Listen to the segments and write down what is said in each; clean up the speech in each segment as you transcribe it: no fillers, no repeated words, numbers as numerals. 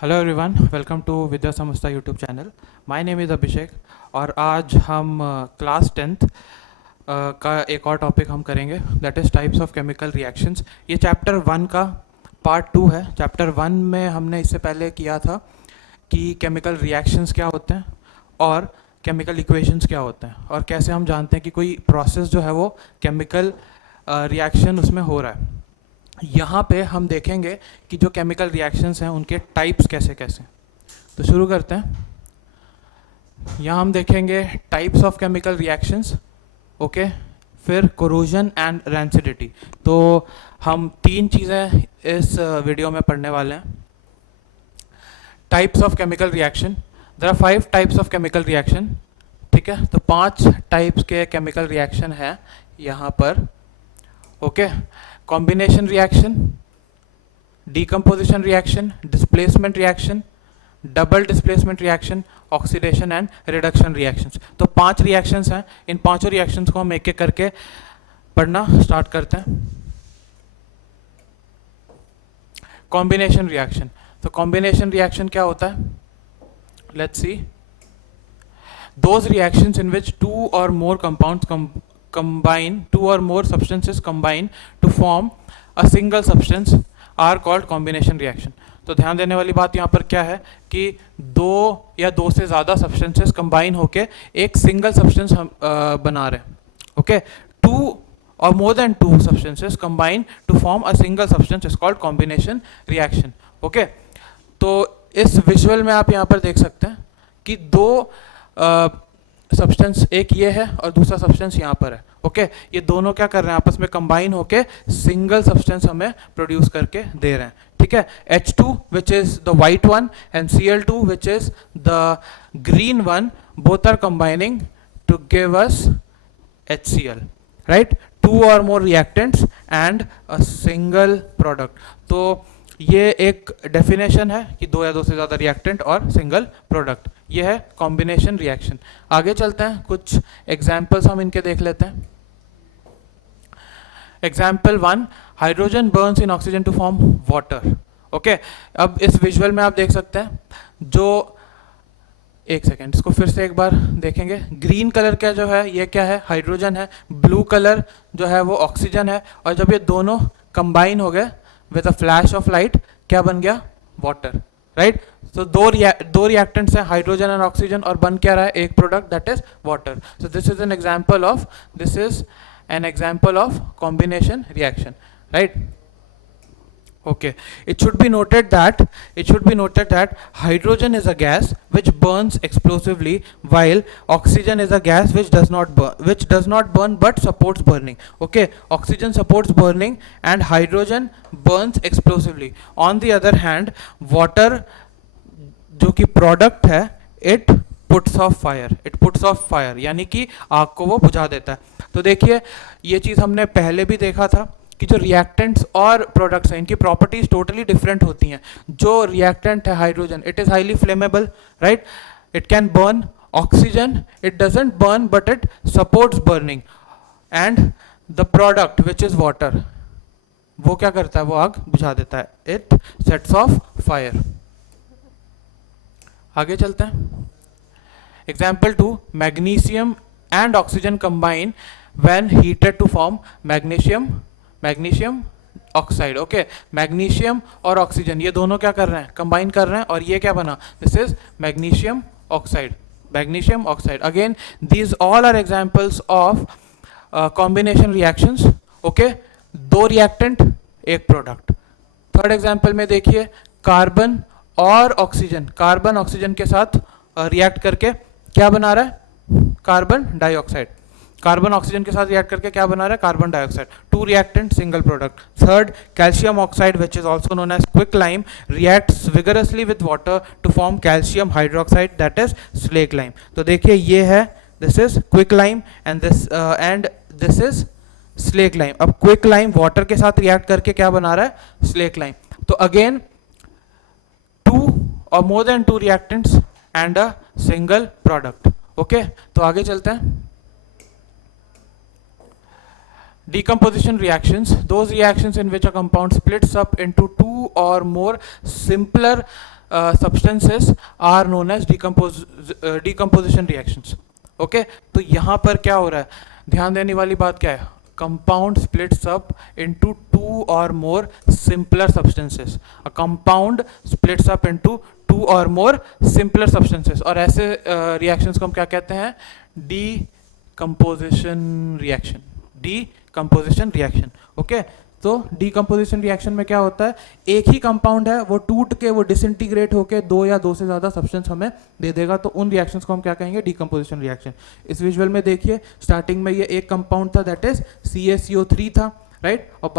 Hello everyone, welcome to Vidya Samasta YouTube channel. My name is Abhishek और आज हम क्लास टेंथ का एक और टॉपिक हम करेंगे, that is types of chemical reactions. ये चैप्टर वन का पार्ट टू है। चैप्टर वन में हमने इससे पहले किया था कि केमिकल रिएक्शंस क्या होते हैं और केमिकल इक्वेशंस क्या होते हैं और कैसे हम जानते हैं कि कोई प्रोसेस जो है वो केमिकल रिएक्शन उसमें हो रहा है। यहाँ पे हम देखेंगे कि जो केमिकल रिएक्शंस हैं उनके टाइप्स कैसे कैसे। तो शुरू करते हैं। यहाँ हम देखेंगे types of chemical reactions, okay. फिर कोरोजन एंड रैंसिडिटी। तो हम तीन चीज़ें इस वीडियो में पढ़ने वाले हैं। Types of chemical reaction, there are 5 types of chemical reaction, ठीक है। तो 5 टाइप्स के केमिकल रिएक्शन हैं यहाँ पर, okay. Combination reaction, decomposition reaction, displacement reaction, double displacement reaction, oxidation and reduction reactions. तो 5 रिएक्शंस हैं। इन पांचों रिएक्शंस को हम एक एक करके पढ़ना स्टार्ट करते हैं। Combination reaction. तो कॉम्बिनेशन रिएक्शन क्या होता है? Let's see. Those reactions in which two or more compounds combine, two or more substances combine to form a single substance are called combination reaction. तो ध्यान देने वाली बात यहाँ पर क्या है कि दो या दो से ज़्यादा सब्सटेंसेस कंबाइन होके एक सिंगल सब्सटेंस हम बना रहे हैं, okay. Two or more than two substances combine to form a single substance is called combination reaction, okay। तो इस विजुअल में आप यहाँ पर देख सकते हैं कि दो सब्सटेंस, एक ये है और दूसरा सब्सटेंस यहाँ पर है, ओके। ये दोनों क्या कर रहे हैं? आपस में कंबाइन होके सिंगल सब्सटेंस हमें प्रोड्यूस करके दे रहे हैं, ठीक है। H2 which is the white one and Cl2 which is the green one, both are combining to give us HCl, right. Two और more reactants and a single product. तो ये एक डेफिनेशन है कि दो या दो से ज़्यादा रिएक्टेंट और सिंगल प्रोडक्ट, ये है कॉम्बिनेशन रिएक्शन। आगे चलते हैं, कुछ एग्जाम्पल्स हम इनके देख लेते हैं। Example 1, hydrogen burns in oxygen to form water, okay. अब इस विजुअल में आप देख सकते हैं, जो एक सेकेंड, इसको फिर से एक बार देखेंगे। ग्रीन कलर का जो है ये क्या है? हाइड्रोजन है। ब्लू कलर जो है वो ऑक्सीजन है। और जब ये दोनों कंबाइन हो गए with a flash of light, क्या बन गया? Water, right. तो दो रिएक्टेंट्स हैं, हाइड्रोजन एंड ऑक्सीजन, और बन क्या रहा है? एक product, that is water. So this is an example of combination reaction, right. Okay, it should be noted that hydrogen is a gas which burns explosively, while oxygen is a gas which does not burn but supports burning. Okay, oxygen supports burning and hydrogen burns explosively. On the other hand, water जो कि product है, it puts off fire, यानी कि आग को वो बुझा देता है। तो देखिए, ये चीज़ हमने पहले भी देखा था कि जो रिएक्टेंट्स और प्रोडक्ट्स हैं इनकी प्रॉपर्टीज टोटली डिफरेंट होती हैं। जो रिएक्टेंट है hydrogen, it is highly flammable, right. It can burn. Oxygen, it doesn't burn but it supports burning. And the product which is water, वो क्या करता है? वो आग बुझा देता है, इट सेट्स ऑफ फायर। आगे चलते हैं। Example 2, magnesium and oxygen combine when heated to form magnesium oxide, okay. Magnesium और ऑक्सीजन ये दोनों क्या कर रहे हैं? कंबाइन कर रहे हैं, और ये क्या बना? This is magnesium oxide. Again, these all are examples of combination reactions, okay. दो रिएक्टेंट, एक प्रोडक्ट। थर्ड एग्जांपल में देखिए, कार्बन ऑक्सीजन के साथ रिएक्ट करके क्या बना रहा है? Carbon dioxide. कार्बन ऑक्सीजन के साथ रिएक्ट करके क्या बना रहा है? Carbon dioxide. Two reactant, single product. Third, calcium oxide which is also known as quicklime reacts vigorously with water to form calcium hydroxide, that is slaked lime. तो देखिए, ये है, this is quicklime and this is slaked lime. अब quicklime water के साथ react करके क्या बना रहा है? स्लेगलाइम। तो अगेन, टू और more than to reactants and a single product, okay. तो आगे चलते हैं। Decomposition reactions, those reactions in which a compound splits up into two or more simpler substances are known as decomposition reactions. Okay तो यहाँ पर क्या हो रहा है, ध्यान देने वाली बात क्या है, compound splits up into two और more simpler substances. A compound splits up into two और मोर सिंपलर सब्सटेंसेस, और ऐसे रिएक्शंस को हम क्या कहते हैं, decomposition reaction. Decomposition reaction. Okay तो डीकंपोजिशन रिएक्शन में क्या होता है, एक ही कंपाउंड है वो टूट के वो डिसइंटीग्रेट होके दो या दो से ज़्यादा सब्सटेंस हमें दे देगा, तो उन रिएक्शंस को हम क्या कहेंगे, डीकंपोजिशन रिएक्शन. इस विजुअल में देखिए, स्टार्टिंग में ये एक कंपाउंड था दैट इज CaCO3 था, राइट, और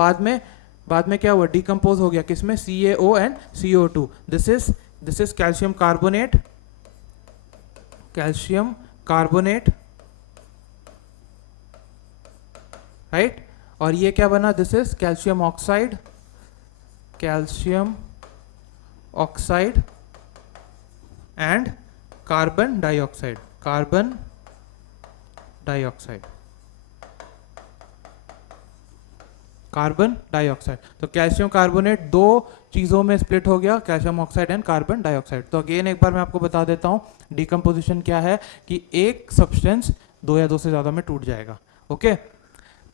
बाद में क्या हुआ, डीकंपोज हो गया किसमें, CaO and CO2. This is calcium carbonate, right, और ये क्या बना, this is calcium oxide and carbon dioxide. तो कैल्शियम कार्बोनेट दो चीज़ों में स्प्लिट हो गया, calcium oxide and carbon dioxide. तो अगेन एक बार मैं आपको बता देता हूँ डीकंपोजिशन क्या है, कि एक सब्सटेंस दो या दो से ज़्यादा में टूट जाएगा. ओके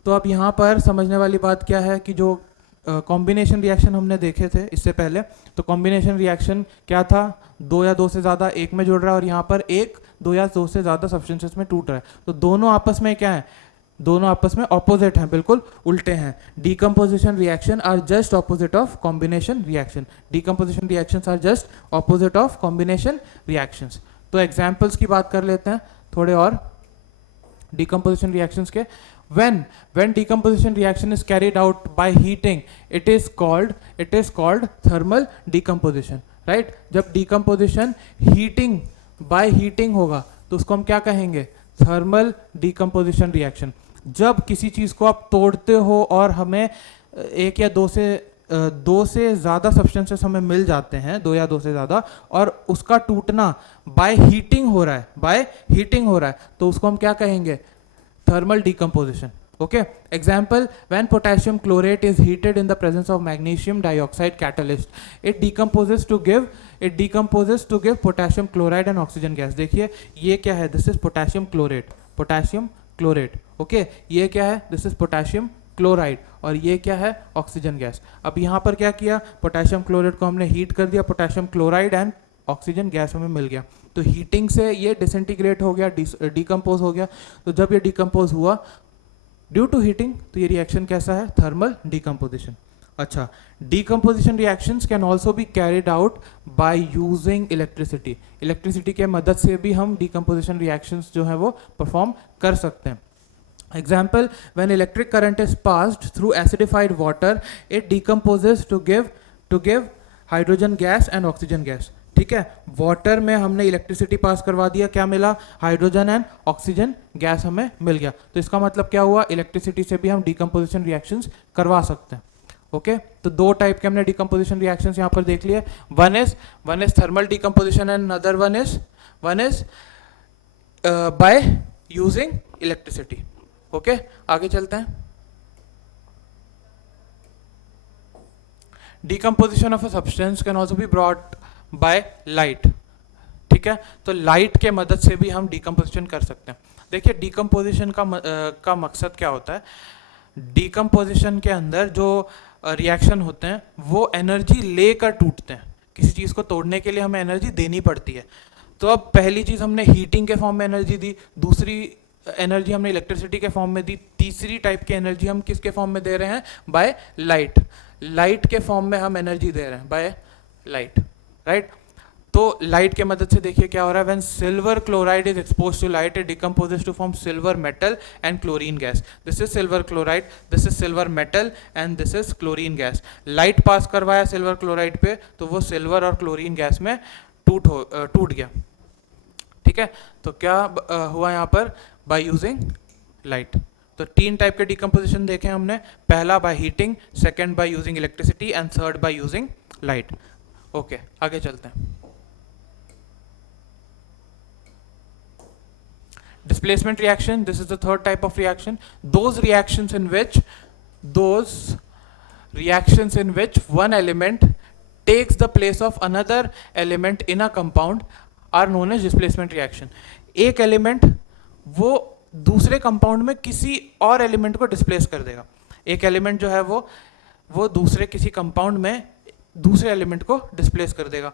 तो अब यहाँ पर समझने वाली बात क्या है कि जो कॉम्बिनेशन रिएक्शन हमने देखे थे इससे पहले, तो कॉम्बिनेशन रिएक्शन क्या था, दो या दो से ज़्यादा एक में जुड़ रहा है और यहाँ पर एक दो या दो से ज़्यादा सब्सटेंसेस में टूट रहा है. तो दोनों आपस में क्या है, दोनों आपस में ऑपोजिट हैं, बिल्कुल उल्टे हैं. Decomposition reaction are just opposite of combination reaction. Decomposition reactions are just opposite of combination reactions. तो एग्जाम्पल्स की बात कर लेते हैं थोड़े और decomposition reactions के. when decomposition reaction is carried out by heating, it is called thermal decomposition, right. जब decomposition by heating होगा तो उसको हम क्या कहेंगे, thermal decomposition reaction. जब किसी चीज को आप तोड़ते हो और हमें एक या दो से ज़्यादा सब्सटेंसेस हमें मिल जाते हैं, दो या दो से ज़्यादा, और उसका टूटना बाय हीटिंग हो रहा है, तो उसको हम क्या कहेंगे, thermal decomposition. Okay example, when potassium chlorate is heated in the presence of magnesium dioxide catalyst, it decomposes to give potassium chloride and oxygen gas. देखिए ये क्या है, this is potassium chlorate. Okay ये क्या है, दिस इज पोटेशियम क्लोराइड, और ये क्या है, ऑक्सीजन गैस. अब यहाँ पर क्या किया, पोटेशियम क्लोराइड को हमने हीट कर दिया, potassium chloride and oxygen gas हमें मिल गया. तो हीटिंग से ये डिसइंटीग्रेट हो गया, डिकम्पोज हो गया. तो जब ये डिकम्पोज हुआ ड्यू टू हीटिंग, तो ये रिएक्शन कैसा है, थर्मल डिकम्पोजिशन. अच्छा, decomposition reactions can also be carried out by using electricity. Electricity के मदद से भी हम डिकम्पोजिशन रिएक्शंस जो है वो परफॉर्म कर सकते हैं. Example, when electric current is passed through acidified water, it decomposes to give hydrogen gas and oxygen gas. ठीक है, वाटर में हमने इलेक्ट्रिसिटी पास करवा दिया, क्या मिला, हाइड्रोजन एंड ऑक्सीजन गैस हमें मिल गया. तो इसका मतलब क्या हुआ, इलेक्ट्रिसिटी से भी हम डिकम्पोजिशन रिएक्शंस करवा सकते हैं. ओके तो दो टाइप के हमने डिकम्पोजिशन रिएक्शंस यहाँ पर देख लिए. One is thermal decomposition and other one is by using electricity. Okay आगे चलते हैं. Decomposition of a substance can also be brought by light. ठीक है, तो लाइट के मदद से भी हम डिकम्पोजिशन कर सकते हैं. देखिए डिकम्पोजिशन का मकसद क्या होता है. डिकम्पोजिशन के अंदर जो रिएक्शन होते हैं वो एनर्जी लेकर टूटते हैं. किसी चीज़ को तोड़ने के लिए हमें एनर्जी देनी पड़ती है. तो अब पहली चीज़ हमने हीटिंग के फॉर्म में एनर्जी दी, दूसरी एनर्जी हमने इलेक्ट्रिसिटी के फॉर्म में दी, तीसरी टाइप की एनर्जी हम किसके फॉर्म में दे रहे हैं, बाय लाइट के फॉर्म में हम एनर्जी दे रहे हैं, बाय लाइट, राइट. तो लाइट के मदद से देखिए क्या हो रहा है. When silver chloride is exposed to light, it decomposes to form silver metal and chlorine gas. This is silver chloride, this is silver metal and this is chlorine gas. Light pass करवाया silver chloride पे तो वो silver और chlorine gas में टूट गया. ठीक है, तो क्या हुआ यहाँ पर, बाय यूजिंग लाइट. तो तीन टाइप के डिकम्पोजिशन देखे हमने. पहला by heating, second by using electricity and third by using light. Okay आगे चलते हैं. Displacement reaction, this is the third type of reaction. Those reactions in which one element takes the place of another element in a compound are known as displacement reaction. एक element वो दूसरे compound में किसी और element को displace कर देगा. एक एलिमेंट जो है वो दूसरे किसी कंपाउंड में दूसरे एलिमेंट को डिस्प्लेस कर देगा.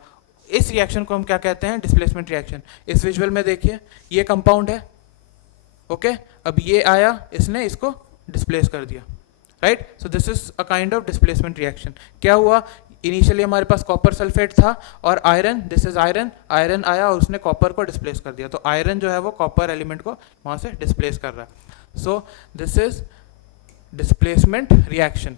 इस रिएक्शन को हम क्या कहते हैं? Displacement reaction. इस विजुअल में देखिए, ये कंपाउंड है, ओके, अब ये आया, इसने इसको डिस्प्लेस कर दिया, right. So this is a kind of displacement reaction. क्या हुआ? इनिशियली हमारे पास कॉपर सल्फेट था और iron, this is iron, iron आया और उसने कॉपर को डिस्प्लेस कर दिया. तो आयरन जो है वो कॉपर एलिमेंट को वहाँ से डिस्प्लेस कर रहा है. So this is displacement reaction.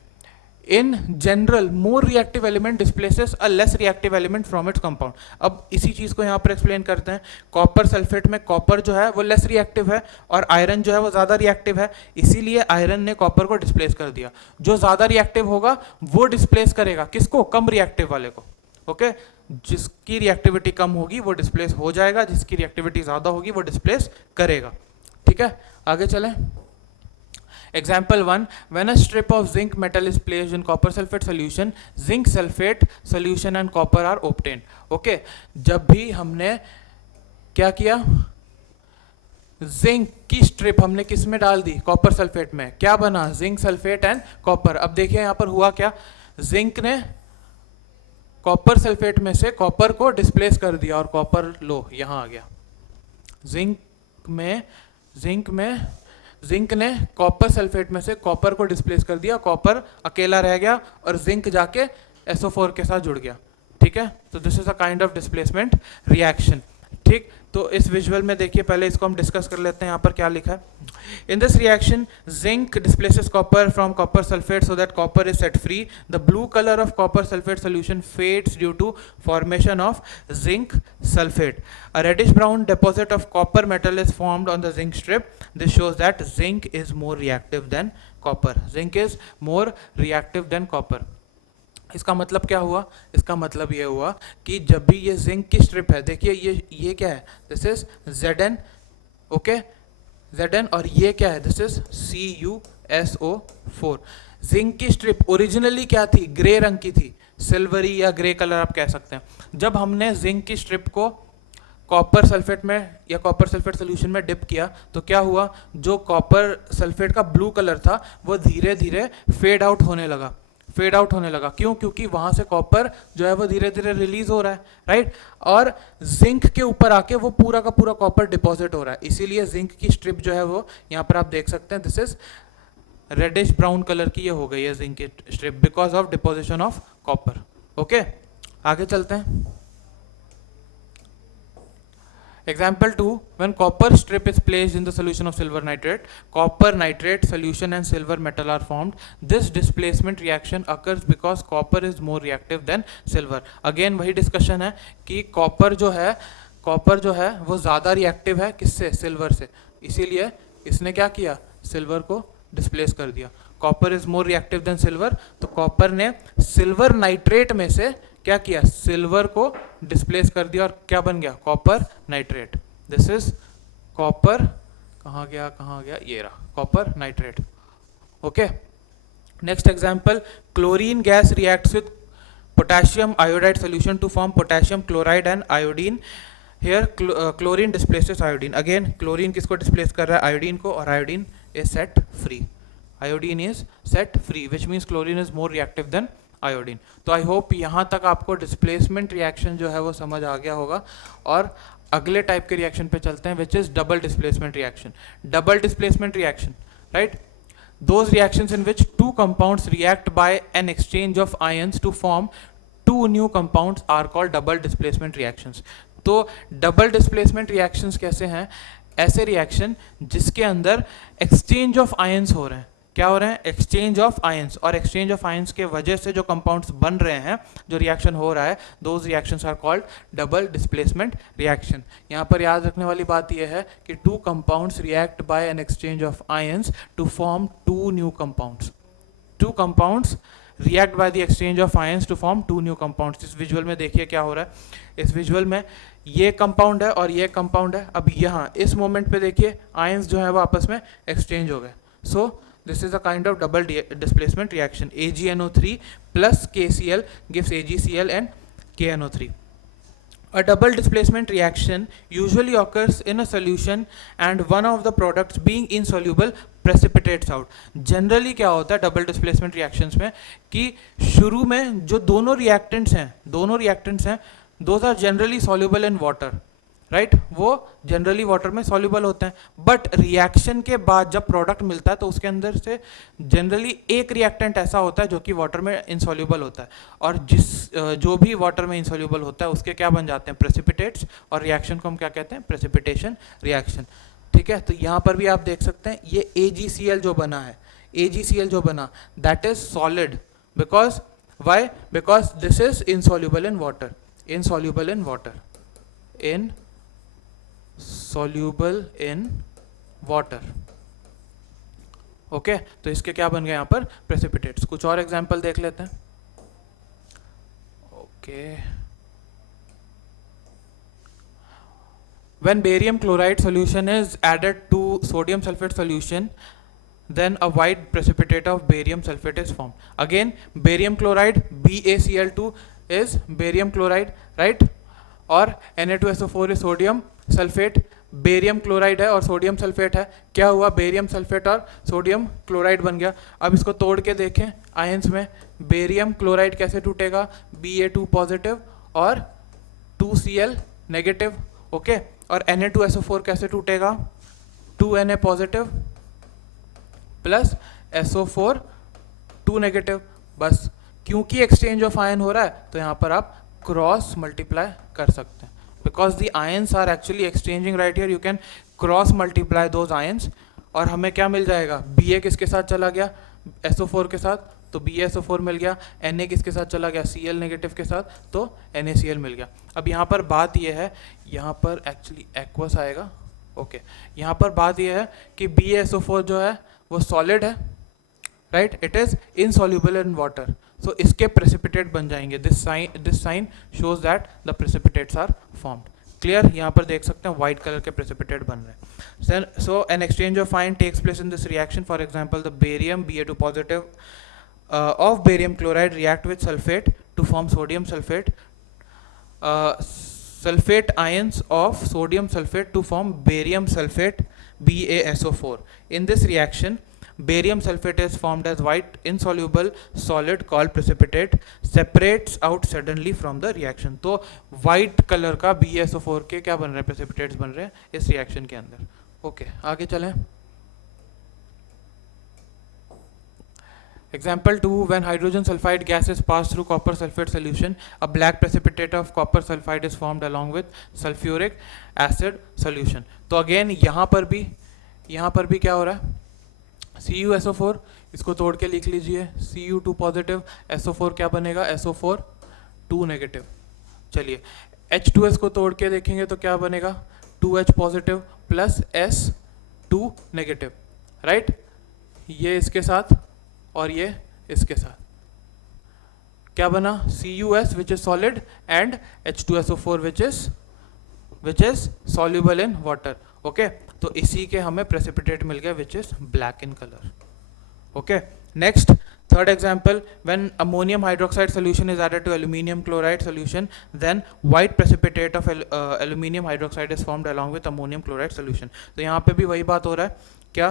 In general, more reactive element displaces a less reactive element from its compound. अब इसी चीज़ को यहाँ पर एक्सप्लेन करते हैं. कॉपर सल्फेट में कॉपर जो है वो लेस रिएक्टिव है और आयरन जो है वो ज़्यादा रिएक्टिव है, इसीलिए आयरन ने कॉपर को डिस्प्लेस कर दिया. जो ज़्यादा रिएक्टिव होगा वो डिस्प्लेस करेगा किसको? कम रिएक्टिव वाले को, ओके. जिसकी रिएक्टिविटी कम होगी वो डिस्प्लेस हो जाएगा, जिसकी रिएक्टिविटी ज़्यादा होगी वो डिस्प्लेस करेगा. ठीक है, आगे चलें. Example 1, when a strip of zinc metal is placed in copper sulfate solution, zinc sulfate solution and copper are obtained. Okay, जब भी हमने क्या किया, जिंक की स्ट्रिप हमने किस में डाल दी? कॉपर सल्फेट में. क्या बना? Zinc sulphate and copper. अब देखिए यहाँ पर हुआ क्या, जिंक ने कॉपर सल्फेट में से कॉपर को डिस्प्लेस कर दिया और कॉपर लो यहाँ आ गया. जिंक ने कॉपर सल्फेट में से कॉपर को डिस्प्लेस कर दिया, कॉपर अकेला रह गया और जिंक जाके SO4 के साथ जुड़ गया. ठीक है, तो this is a kind of displacement reaction. ठीक, तो इस विजुअल में देखिए, पहले इसको हम डिस्कस कर लेते हैं. यहाँ पर क्या लिखा है? In this reaction zinc displaces copper from copper sulphate so that copper is set free. The blue colour of copper sulphate solution fades due to formation of zinc sulfate. A reddish brown deposit of copper metal is formed on the zinc strip. This shows that zinc is more reactive than copper. Zinc is more reactive than copper. इसका मतलब क्या हुआ? इसका मतलब ये हुआ कि जब भी ये जिंक की स्ट्रिप है, देखिए ये क्या है? This is Zn, okay, Zn, और ये क्या है? This is CuSO4. जिंक की स्ट्रिप ओरिजिनली क्या थी? ग्रे रंग की थी, सिल्वरी या ग्रे कलर आप कह सकते हैं. जब हमने जिंक की स्ट्रिप को कॉपर सल्फेट में या कॉपर सल्फेट सोल्यूशन में डिप किया तो क्या हुआ? जो कॉपर सल्फेट का ब्लू कलर था वो धीरे धीरे फेड आउट होने लगा. क्यों? क्योंकि वहां से कॉपर जो है वो धीरे धीरे रिलीज हो रहा है, राइट. और जिंक के ऊपर आके वो पूरा का पूरा कॉपर डिपॉजिट हो रहा है. इसीलिए जिंक की स्ट्रिप जो है वो यहाँ पर आप देख सकते हैं, this is reddish brown colour की ये हो गई है जिंक की strip because of deposition of copper. Okay, आगे चलते हैं. Example 2, when copper strip is placed in the solution of silver nitrate, copper nitrate solution and silver metal are formed. This displacement reaction occurs because copper is more reactive than silver. Again वही discussion है कि copper जो है वो ज़्यादा reactive है किससे? Silver से. इसीलिए इसने क्या किया? सिल्वर को डिस्प्लेस कर दिया. Copper is more reactive then silver, तो कॉपर ने सिल्वर नाइट्रेट में से क्या किया? सिल्वर को डिस्प्लेस कर दिया और क्या बन गया? Copper nitrate. This is copper, कहाँ गया? ये रहा, copper nitrate. Okay, next example, chlorine gas reacts with potassium iodide solution to form potassium chloride and iodine. Here chlorine displaces iodine. Again chlorine किसको डिस्प्लेस कर रहा है? आयोडीन को, और iodine is set free. Iodine is set free which means chlorine is more reactive than iodine. तो I hope यहाँ तक आपको डिस्प्लेसमेंट रिएक्शन जो है वो समझ आ गया होगा. और अगले टाइप के रिएक्शन पे चलते हैं which is double displacement reaction. Double displacement reaction, right, those reactions in which two compounds react by an exchange of ions to form two new compounds are called double displacement reactions. तो double displacement reactions कैसे हैं? ऐसे reaction जिसके अंदर exchange of ions हो रहे हैं. क्या हो रहे हैं? Exchange of ions. और एक्सचेंज ऑफ आयंस के वजह से जो कंपाउंड्स बन रहे हैं, जो रिएक्शन हो रहा है, those reactions are called double displacement reaction. यहाँ पर याद रखने वाली बात यह है कि two compounds react by an exchange of ions to form two new compounds. Two compounds react by the exchange of ions to form two new compounds. इस विजुअल में देखिए क्या हो रहा है. इस विजुअल में ये कंपाउंड है और ये कंपाउंड है. अब यहाँ इस मोमेंट पे देखिए आयंस जो है वो आपस में एक्सचेंज हो गए. सो this is a kind of double displacement reaction. AgNO3 plus KCl gives AgCl and KNO3. A double displacement reaction usually occurs in a solution and one of the products being insoluble precipitates out. Generally क्या होता है double displacement reactions में कि शुरू में जो दोनों reactants हैं those are generally soluble in water, right वो जनरली वाटर में सॉल्युबल होते हैं, बट रिएक्शन के बाद जब प्रोडक्ट मिलता है तो उसके अंदर से जनरली एक रिएक्टेंट ऐसा होता है जो कि वाटर में इनसॉल्युबल होता है, और जो भी वाटर में इनसॉल्युबल होता है उसके क्या बन जाते हैं, प्रेसिपिटेट्स, और रिएक्शन को हम क्या कहते हैं, प्रेसिपिटेशन रिएक्शन। ठीक है, तो यहाँ पर भी आप देख सकते हैं ये AgCl जो बना है, AgCl जो बना that is solid, because why, because this is insoluble in water, insoluble in water, in soluble in water। Okay, तो इसके क्या बन गए यहाँ पर, प्रेसिपिटेट्स। कुछ और एग्जांपल देख लेते हैं। Okay, when barium chloride solution is added to sodium sulfate solution, then a white precipitate of barium sulfate is formed. Again barium chloride, BaCl2 is barium chloride, right, और Na2SO4 is sodium sulphate, barium chloride है और sodium sulphate है, क्या हुआ, barium sulphate और sodium chloride बन गया। अब इसको तोड़ के देखें आयंस में, बेरियम क्लोराइड कैसे टूटेगा, Ba2 पॉजिटिव और 2Cl नेगेटिव, ओके, और Na2SO4 कैसे टूटेगा, 2Na positive plus SO4 2 negative. बस क्योंकि एक्सचेंज ऑफ आयन हो रहा है तो यहाँ पर आप क्रॉस मल्टीप्लाई कर सकते हैं, because the ions are actually exchanging right here, you can cross multiply those ions, और हमें क्या मिल जाएगा, Ba किसके साथ चला गया, SO4 के साथ, तो BaSO4 मिल गया, Na किसके साथ चला गया, Cl नेगेटिव के साथ, तो NaCl मिल गया। अब यहाँ पर बात ये है, यहाँ पर एक्चुअली एक्वस आएगा, ओके, यहाँ पर बात ये है कि BaSO4 जो है वो सॉलिड है, right, it is insoluble in water, so इसके प्रेसिपिटेट बन जाएंगे। This sign shows that the precipitates are formed. Clear, यहाँ पर देख सकते हैं व्हाइट कलर के प्रेसिपिटेट बन रहे हैं। So an exchange of ion takes place in this reaction, for example the barium Ba2 positive of barium chloride react with sulfate to form sodium sulfate, sulfate ions of sodium sulfate to form barium sulfate BaSO4. In this reaction barium sulfate is formed as white insoluble solid called precipitate, separates out suddenly from the reaction। तो white color का BaSO4 के क्या बन रहे हैं, precipitates बन रहे हैं इस reaction के अंदर। ओके, आगे चलें। Example 2, when hydrogen sulfide gas is passed through copper sulfate solution, a black precipitate of copper sulfide is formed along with sulfuric acid solution। तो अगेन यहाँ पर भी क्या हो रहा है, CuSO4, इसको तोड़ के लिख लीजिए, Cu2 पॉजिटिव, SO4 क्या बनेगा, SO4 2 नेगेटिव। चलिए H2S को तोड़ के देखेंगे तो क्या बनेगा, 2H positive plus S2 negative, right, ये इसके साथ और ये इसके साथ क्या बना, CuS which is solid and H2SO4 which is soluble in water. Okay, तो इसी के हमें प्रेसिपिटेट मिल गया which is black in colour. Okay, next third example, when ammonium hydroxide solution is added to aluminium chloride solution, then white precipitate of aluminium hydroxide is formed along with ammonium chloride solution। तो यहाँ पे भी वही बात हो रहा है, क्या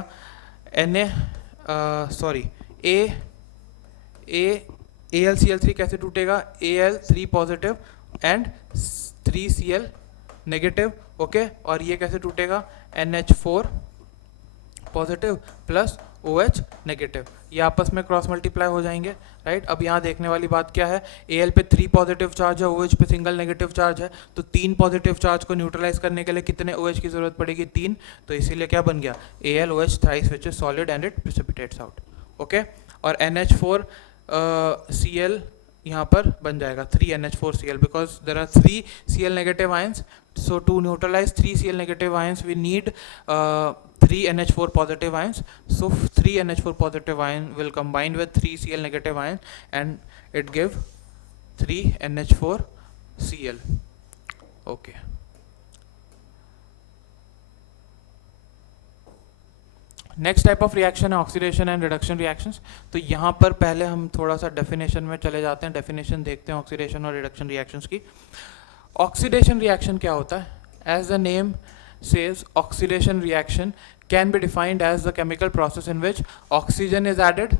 AlCl3 कैसे टूटेगा, Al3 positive and 3Cl negative, okay, और ये कैसे टूटेगा, NH4 positive plus OH negative, ये आपस में क्रॉस मल्टीप्लाई हो जाएंगे, राइट। अब यहाँ देखने वाली बात क्या है, Al पे 3 पॉजिटिव चार्ज है, OH पे सिंगल नेगेटिव चार्ज है, तो 3 पॉजिटिव चार्ज को न्यूट्रलाइज करने के लिए कितने OH की जरूरत पड़ेगी, 3, तो इसीलिए क्या बन गया, AlOH thrice which is solid and it precipitates out. Okay, और NH4 Cl यहाँ पर बन जाएगा 3NH4Cl, because there are 3 Cl negative ions, so to neutralize 3 Cl negative ions we need 3 NH4 positive ions, so 3 NH4 positive ion will combine with 3 Cl negative ions and it give 3 NH4Cl। okay, next type of reaction है oxidation and reduction reactions. तो यहाँ पर पहले हम थोड़ा सा definition में चले जाते हैं, डेफिनेशन देखते हैं ऑक्सीडेशन और रिडक्शन रिएक्शंस की। ऑक्सीडेशन रिएक्शन क्या होता है? As the name says, oxidation reaction can be defined as the chemical process in which oxygen is added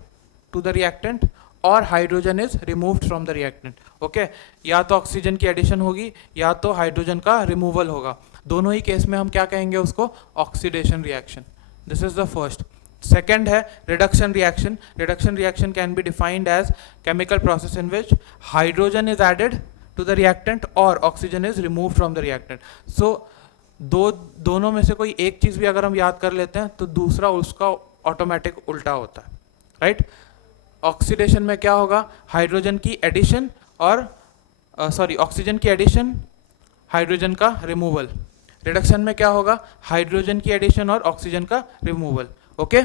to the reactant और hydrogen is removed from the reactant. Okay, या तो oxygen की addition होगी या तो हाइड्रोजन का removal होगा। दोनों ही केस में हम क्या कहेंगे उसको? Oxidation reaction. This is the first. Second है reduction reaction. Reduction reaction can be defined as chemical process in which hydrogen is added to the reactant और oxygen is removed from the reactant. So दोनों में से कोई एक चीज भी अगर हम याद कर लेते हैं तो दूसरा उसका ऑटोमेटिक उल्टा होता है, राइट? ऑक्सीडेशन में क्या होगा? हाइड्रोजन की एडिशन और ऑक्सीजन की एडिशन, हाइड्रोजन का रिमूवल। रिडक्शन में क्या होगा? हाइड्रोजन की एडिशन और ऑक्सीजन का removal. Okay,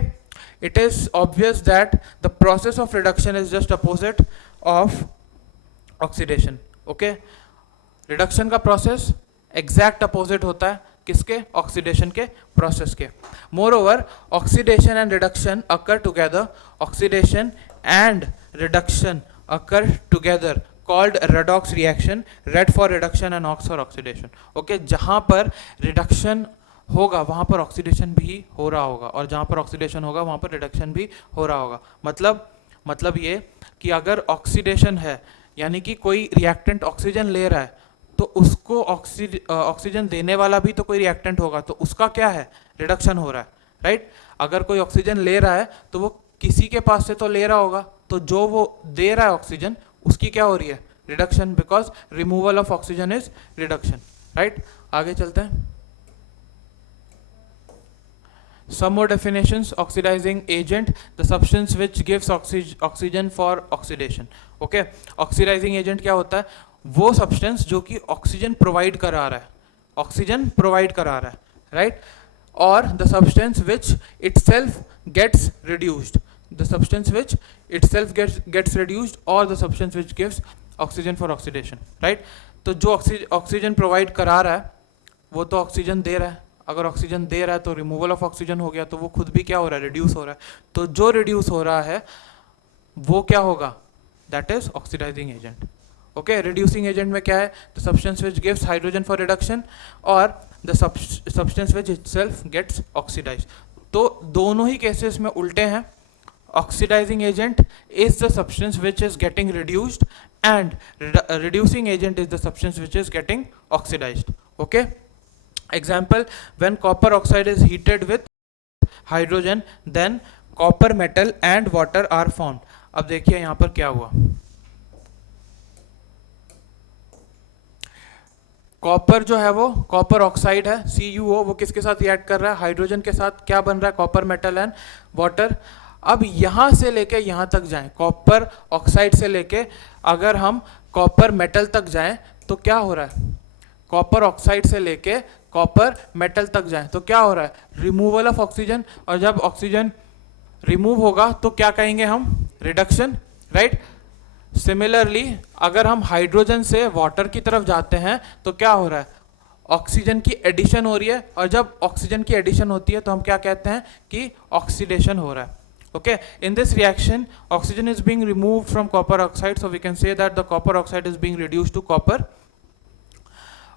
it is obvious that the process of reduction is just opposite of oxidation. Okay, reduction का प्रोसेस एग्जैक्ट अपोजिट होता है किसके? ऑक्सीडेशन के प्रोसेस के। More over, oxidation and reduction occur together, oxidation and reduction occur together called redox reaction, red for reduction and ox for oxidation. Okay, जहाँ पर reduction होगा वहाँ पर ऑक्सीडेशन भी हो रहा होगा और जहाँ पर ऑक्सीडेशन होगा वहाँ पर रिडक्शन भी हो रहा होगा। मतलब ये कि अगर ऑक्सीडेशन है यानी कि कोई रिएक्टेंट ऑक्सीजन ले रहा है तो उसको ऑक्सीजन देने वाला भी तो कोई रिएक्टेंट होगा, तो उसका क्या है? रिडक्शन हो रहा है, राइट? अगर कोई ऑक्सीजन ले रहा है तो वो किसी के पास से तो ले रहा होगा, तो जो वो दे रहा है ऑक्सीजन उसकी क्या हो रही है? Reduction, because removal of oxygen is reduction, right? आगे चलते हैं। Some more definitions. Oxidizing agent, the substance which gives oxygen for oxidation. Okay, oxidizing agent क्या होता है? वो substance जो कि ऑक्सीजन प्रोवाइड करा रहा है, ऑक्सीजन प्रोवाइड करा रहा है, राइट? और the substance which itself gets reduced, the substance which itself gets reduced or the substance which gives oxygen for oxidation, right? तो जो ऑक्सीजन प्रोवाइड करा रहा है वो तो ऑक्सीजन दे रहा है। अगर ऑक्सीजन दे रहा है तो रिमूवल ऑफ ऑक्सीजन हो गया, तो वो खुद भी क्या हो रहा है? रिड्यूस हो रहा है। तो जो रिड्यूस हो रहा है वो क्या होगा? That is oxidizing agent. Okay, reducing agent में क्या है? The substance which gives hydrogen for reduction और the substance which itself gets oxidize. तो दोनों ही केसेस में उल्टे हैं। Oxidizing agent is the substance which is getting reduced and reducing agent is the substance which is getting oxidized. Okay, example, when copper oxide is heated with hydrogen then copper metal and water are formed. अब देखिए यहाँ पर क्या हुआ। Copper जो है वो copper oxide है CuO, वो किसके साथ रिएक्ट कर रहा है? हाइड्रोजन के साथ। क्या बन रहा है? Copper metal and water. अब यहां से लेके यहां तक जाएं, कॉपर ऑक्साइड से लेके अगर हम कॉपर मेटल तक जाएं तो क्या हो रहा है? कॉपर ऑक्साइड से लेके कॉपर मेटल तक जाएं तो क्या हो रहा है? Removal of oxygen. और जब ऑक्सीजन रिमूव होगा तो क्या कहेंगे हम? Reduction, right? सिमिलरली अगर हम हाइड्रोजन से वाटर की तरफ जाते हैं तो क्या हो रहा है? ऑक्सीजन की एडिशन हो रही है और जब ऑक्सीजन की एडिशन होती है तो हम क्या कहते हैं कि ऑक्सीडेशन हो रहा है। Okay, in this reaction oxygen is being removed from copper oxide, so we can say that the copper oxide is being reduced to copper.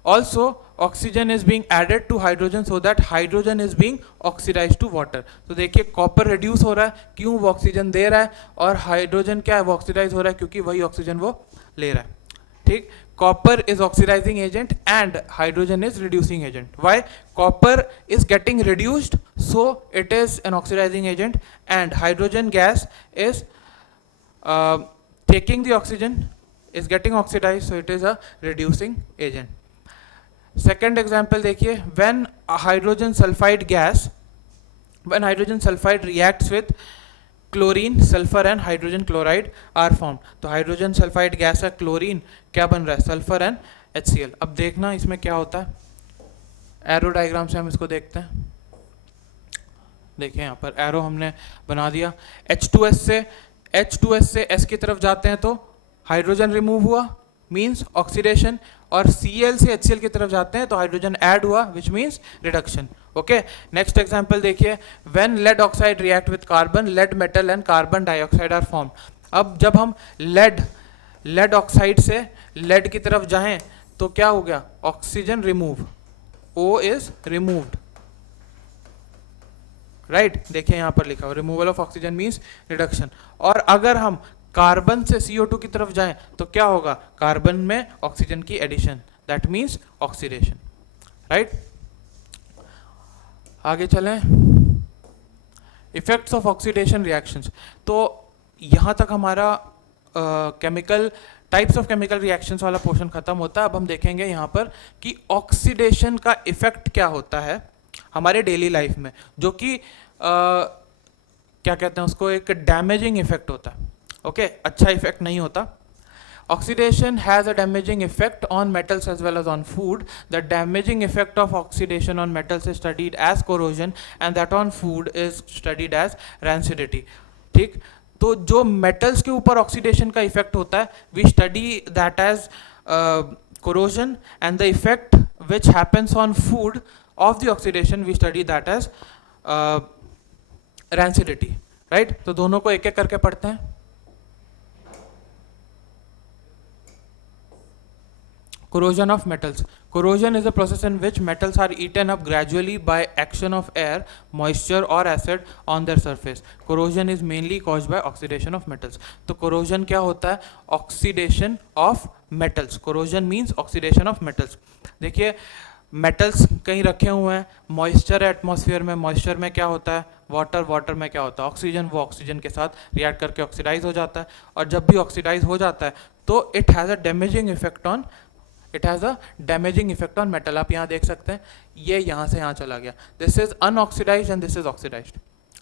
Also oxygen is being added to hydrogen so that hydrogen is being oxidized to water. तो देखिए copper reduce हो रहा है, क्यों? वो oxygen दे रहा है, और हाइड्रोजन क्या है? वो ऑक्सीडाइज हो रहा है क्योंकि वही ऑक्सीजन वो ले रहा है। ठीक, copper is oxidizing agent and hydrogen is reducing agent. Why? Copper is getting reduced, so it is an oxidizing agent, and hydrogen gas is taking the oxygen, is getting oxidized, so it is a reducing agent. Second example देखिए, when a hydrogen sulfide gas, when hydrogen sulfide reacts with chlorine, sulphur and hydrogen chloride are form. तो hydrogen sulphide gas है, chlorine क्या बन रहा है? Sulphur and HCl। अब देखना इसमें क्या होता है, एरो डायग्राम से हम इसको देखते हैं। देखिए यहाँ पर एरो हमने बना दिया। H2S से S की तरफ जाते हैं तो हाइड्रोजन रिमूव हुआ, मीन्स ऑक्सीडेशन, और Cl से HCl की तरफ जाते हैं तो हाइड्रोजन ऐड हुआ which means reduction. Okay, next example देखिए. When lead oxide react with carbon, lead metal and carbon dioxide are form. अब जब हम लेड ऑक्साइड से लेड की तरफ जाएं तो क्या हो गया, oxygen remove, O is removed, right. देखिए यहां पर लिखा हुआ removal of oxygen means reduction. और अगर हम कार्बन से CO2 की तरफ जाएं तो क्या होगा, कार्बन में ऑक्सीजन की addition, that means oxidation, right. आगे चलें. Effects of oxidation reactions. तो यहां तक हमारा chemical types of chemical reactions वाला पोर्शन खत्म होता है. अब हम देखेंगे यहाँ पर कि ऑक्सीडेशन का इफेक्ट क्या होता है हमारे डेली लाइफ में, जो कि क्या कहते हैं उसको, एक डैमेजिंग इफेक्ट होता है. ओके, अच्छा इफेक्ट नहीं होता. Oxidation has a damaging effect on metals as well as on food. The damaging effect of oxidation on metals is studied as corrosion and that on food is studied as rancidity. ठीक, तो जो metals के ऊपर oxidation का effect होता है, we study that as corrosion, and the effect which happens on food of the oxidation we study that as rancidity, right? तो दोनों को एक एक करके पढ़ते हैं. Corrosion of metals. Corrosion is a process in which metals are eaten up gradually by action of air, moisture or acid on their surface. Corrosion is mainly caused by oxidation of metals. तो corrosion क्या होता है, oxidation of metals. Corrosion means oxidation of metals. देखिए metals कहीं रखे हुए हैं, moisture है एटमॉस्फेयर में, मॉइस्चर में क्या होता है, वाटर, वाटर में क्या होता है, ऑक्सीजन, वो ऑक्सीजन के साथ रिएक्ट करके ऑक्सीडाइज हो जाता है. और जब भी ऑक्सीडाइज हो जाता है तो it has a damaging effect on metal. आप यहाँ देख सकते हैं, ये यहाँ से यहाँ चला गया. This is unoxidized and this is oxidized,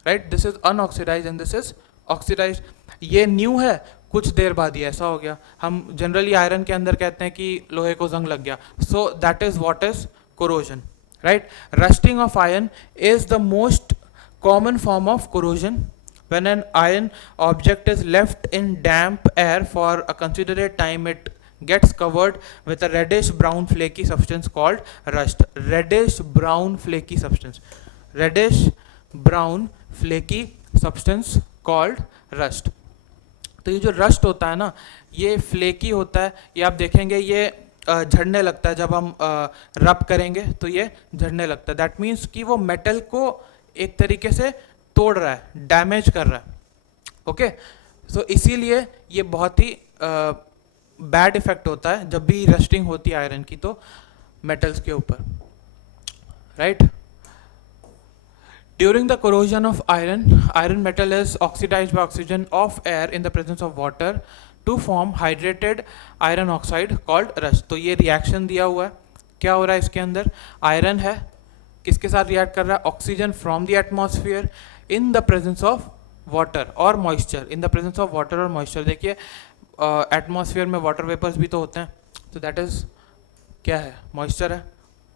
right. This is unoxidized and this is oxidized. ये न्यू है, कुछ देर बाद ही ऐसा हो गया. हम जनरली आयरन के अंदर कहते हैं कि लोहे को जंग लग गया. So that is what is corrosion, right? Rusting of iron is the most common form of corrosion. When an iron object is left in damp air for a considerate time, it gets covered with a reddish brown flaky substance called rust. Reddish brown flaky substance called rust. तो ये जो rust होता है ना, ये flaky होता है. ये आप देखेंगे ये झड़ने लगता है, जब हम रब करेंगे तो ये झड़ने लगता है. दैट मीन्स कि वो मेटल को एक तरीके से तोड़ रहा है, डैमेज कर रहा है. ओके, सो इसीलिए ये बहुत ही बैड इफेक्ट होता है जब भी रस्टिंग होती है आयरन की तो मेटल्स के ऊपर, right. During the corrosion of iron metal is oxidized by oxygen of air in the presence of water to form hydrated iron oxide called rust. तो ये रिएक्शन दिया हुआ है. क्या हो रहा है इसके अंदर, आयरन है, किसके साथ रिएक्ट कर रहा है, oxygen from the atmosphere in the presence of water और moisture. In the presence of water और मॉइस्चर. देखिए एटमॉस्फेयर में वाटर वेपर्स भी तो होते हैं, तो दैट इज क्या है, मॉइस्चर है,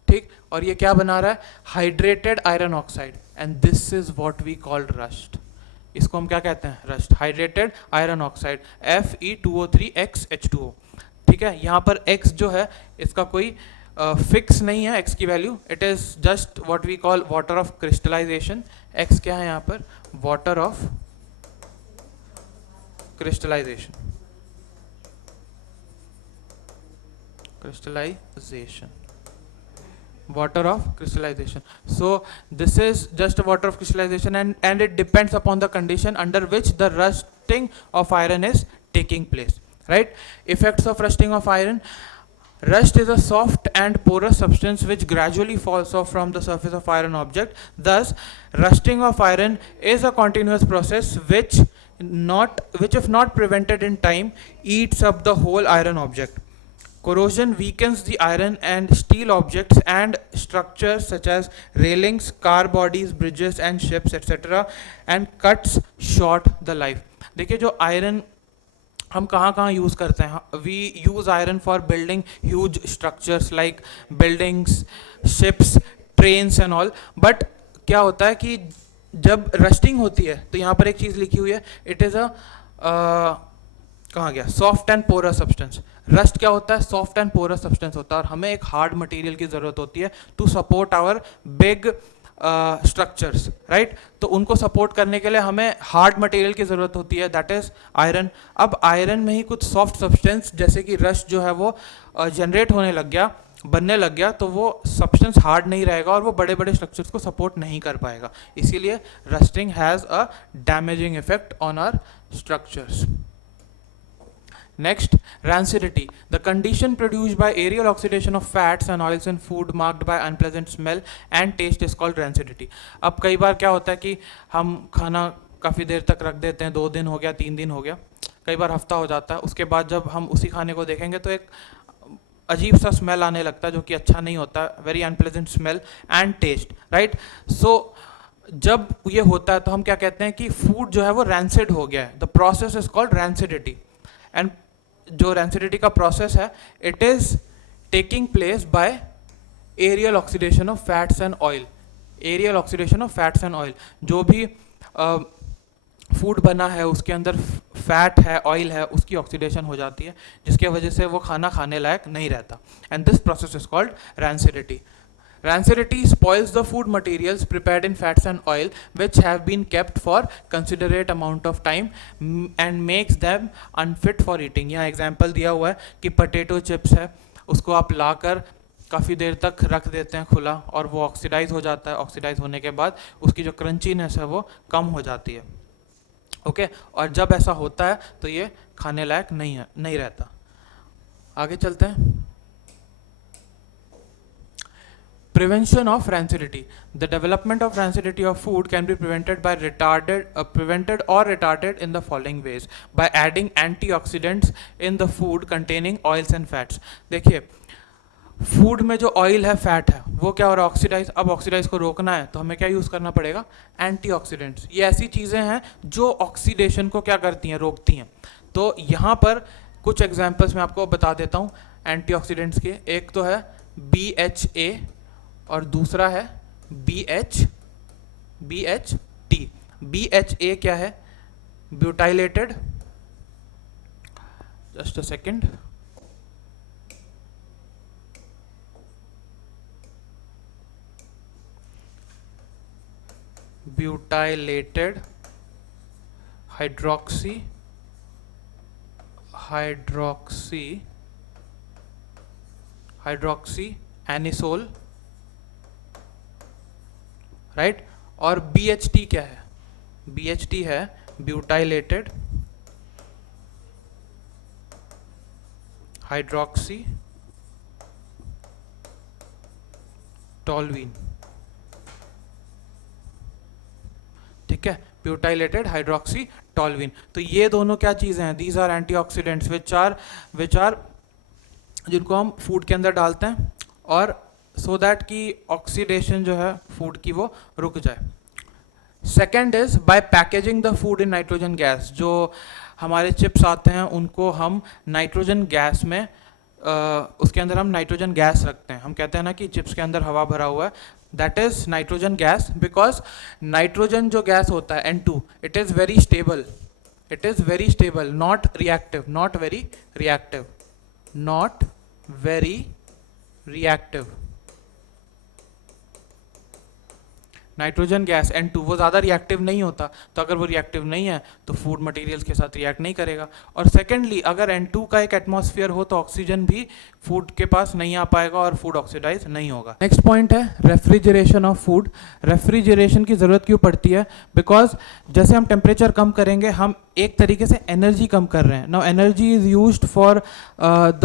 ठीक. और ये क्या बना रहा है, hydrated iron oxide, and this is what we called rust. इसको हम क्या कहते हैं, rust, hydrated iron oxide, Fe2O3X H2O. ठीक है, यहाँ पर X जो है इसका कोई फिक्स नहीं है, X की value, it is just what we call water of crystallization. X क्या है यहाँ पर, water of crystallization, water of crystallization. So this is just a water of crystallization, and it depends upon the condition under which the rusting of iron is taking place, right? Effects of rusting of iron. Rust is a soft and porous substance which gradually falls off from the surface of iron object. Thus rusting of iron is a continuous process which if not prevented in time eats up the whole iron object. Corrosion weakens the iron and steel objects and structures such as railings, car bodies, bridges and ships etc. and cuts short the life. देखिए जो iron हम कहाँ use करते हैं, we use iron for building huge structures like buildings, ships, trains and all. But क्या होता है कि जब रस्टिंग होती है तो यहाँ पर एक चीज़ लिखी हुई है, इट इज़ अ कहाँ गया, soft and porous substance. Rust क्या होता है, सॉफ्ट एंड पोरस सब्सटेंस होता है, और हमें एक हार्ड मटेरियल की जरूरत होती है to support our big structures, right. तो उनको सपोर्ट करने के लिए हमें हार्ड मटेरियल की जरूरत होती है, दैट इज आयरन। अब आयरन में ही कुछ सॉफ्ट सब्सटेंस जैसे कि रस्ट जो है वो जनरेट होने लग गया, बनने लग गया, तो वो सब्सटेंस हार्ड नहीं रहेगा और वो बड़े बड़े स्ट्रक्चर्स को सपोर्ट नहीं कर पाएगा, इसीलिए rusting has a damaging effect on our structures. Next, rancidity. The condition produced by aerial oxidation of fats and oils in food marked by unpleasant smell and taste is called rancidity. अब कई बार क्या होता है कि हम खाना काफ़ी देर तक रख देते हैं, 2 दिन हो गया, 3 दिन हो गया, कई बार हफ्ता हो जाता है, उसके बाद जब हम उसी खाने को देखेंगे तो एक अजीब सा स्मेल आने लगता है जो कि अच्छा नहीं होता, very unpleasant smell and taste, right. So जब ये होता है तो हम क्या कहते हैं कि फूड जो है वो रैंसिड हो गया है, the process is called rancidity. And जो रैंसिडिटी का प्रोसेस है, it is taking place by aerial oxidation of fats and oil. Aerial oxidation of fats and oil, जो भी फूड बना है उसके अंदर फैट है, ऑयल है, उसकी ऑक्सीडेशन हो जाती है, जिसके वजह से वो खाना खाने लायक नहीं रहता, and this process is called rancidity. Rancidity spoils the food materials prepared in fats and oil which have been kept for considerate amount of time and makes them unfit for eating। यहाँ example दिया हुआ है कि potato chips है, उसको आप लाकर काफ़ी देर तक रख देते हैं खुला और वो ऑक्सीडाइज हो जाता है, ऑक्सीडाइज होने के बाद उसकी जो क्रंचीनेस है वो कम हो जाती है, ओके। और जब ऐसा होता है तो ये खाने लायक नहीं रहता। आगे चलते हैं। Prevention of rancidity. The development of rancidity of food can be prevented by prevented or retarded in the following ways: by adding antioxidants in the food containing oils and fats। देखिए, फूड में जो oil है, fat है, वो क्या हो रहा है, ऑक्सीडाइज। अब ऑक्सीडाइज को रोकना है तो हमें क्या यूज़ करना पड़ेगा, एंटीऑक्सीडेंट्स। ये ऐसी चीज़ें हैं जो ऑक्सीडेशन को क्या करती हैं, रोकती हैं। तो यहाँ पर कुछ एग्जाम्पल्स मैं आपको बता देता हूँ एंटीऑक्सीडेंट्स के। एक तो है BHA और दूसरा है BHT। BHA क्या है, butylated, just a second, butylated hydroxy anisole, right. और BHT क्या है, BHT है ब्यूटाइलेटेड हाइड्रोक्सी टॉलवीन, ठीक है, ब्यूटाइलेटेड हाइड्रोक्सी टॉलवीन। तो ये दोनों क्या चीज़ें हैं, these are antioxidants which are जिनको हम फूड के अंदर डालते हैं और सो दैट कि ऑक्सीडेशन जो है फूड की वो रुक जाए। Second is by packaging the food in nitrogen gas. जो हमारे चिप्स आते हैं उनको हम नाइट्रोजन गैस में उसके अंदर हम नाइट्रोजन गैस रखते हैं। हम कहते हैं ना कि चिप्स के अंदर हवा भरा हुआ है, that is nitrogen gas, because nitrogen जो गैस होता है N2, it is very stable, not very reactive. Nitrogen gas N2 वो ज़्यादा रिएक्टिव नहीं होता, तो अगर वो रिएक्टिव नहीं है तो फूड मटेरियल्स के साथ रिएक्ट नहीं करेगा। और सेकेंडली, अगर N2 का एक एटमॉस्फेयर हो तो ऑक्सीजन भी फूड के पास नहीं आ पाएगा और फूड ऑक्सीडाइज नहीं होगा। नेक्स्ट पॉइंट है रेफ्रिजरेशन ऑफ फूड। रेफ्रिजरेशन की ज़रूरत क्यों पड़ती है, बिकॉज जैसे हम टेम्परेचर कम करेंगे हम एक तरीके से एनर्जी कम कर रहे हैं। Now energy is used for the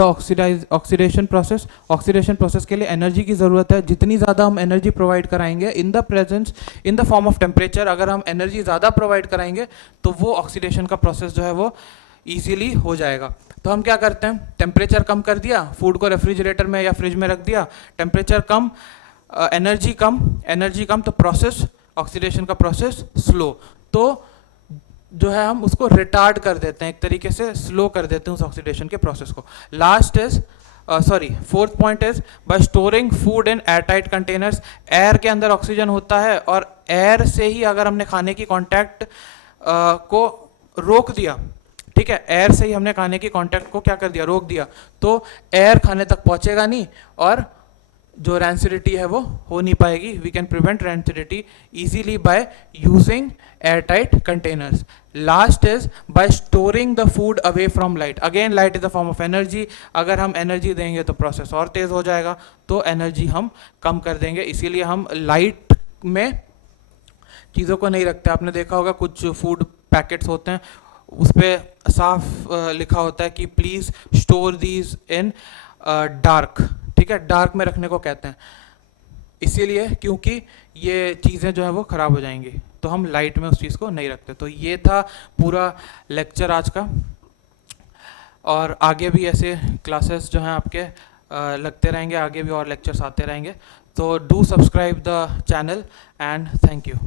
oxidation process. Oxidation process के लिए एनर्जी की ज़रूरत है। जितनी ज़्यादा हम एनर्जी प्रोवाइड कराएंगे in the form of temperature, अगर हम एनर्जी ज़्यादा प्रोवाइड कराएंगे तो वो ऑक्सीडेशन का प्रोसेस जो है वो ईजिली हो जाएगा। तो हम क्या करते हैं, टेम्परेचर कम कर दिया, फूड को रेफ्रिजरेटर में या फ्रिज में रख दिया, टेम्परेचर कम, एनर्जी कम, तो प्रोसेस, ऑक्सीडेशन का प्रोसेस स्लो। तो जो है हम उसको रिटार्ड कर देते हैं, एक तरीके से स्लो कर देते हैं उस ऑक्सीडेशन के प्रोसेस को। Fourth point is by storing food in airtight containers. Air के अंदर ऑक्सीजन होता है और एयर से ही अगर हमने खाने की कांटेक्ट को रोक दिया, ठीक है, एयर से ही हमने खाने की कांटेक्ट को क्या कर दिया, रोक दिया, तो एयर खाने तक पहुंचेगा नहीं और जो रैंसिडिटी है वो हो नहीं पाएगी. We can prevent rancidity easily by using airtight containers. Last is by storing the food away from light. Again light is a form of energy. अगर हम एनर्जी देंगे तो प्रोसेस और तेज़ हो जाएगा, तो एनर्जी हम कम कर देंगे. इसीलिए हम लाइट में चीज़ों को नहीं रखते. आपने देखा होगा कुछ फूड पैकेट्स होते हैं, उस पर साफ लिखा होता है कि please store these in dark. ठीक है, डार्क में रखने को कहते हैं इसीलिए क्योंकि ये चीज़ें जो है वो ख़राब हो जाएंगी, तो हम लाइट में उस चीज़ को नहीं रखते. तो ये था पूरा लेक्चर आज का, और आगे भी ऐसे क्लासेस जो हैं आपके लगते रहेंगे, आगे भी और लेक्चर्स आते रहेंगे. तो do subscribe the channel and thank you.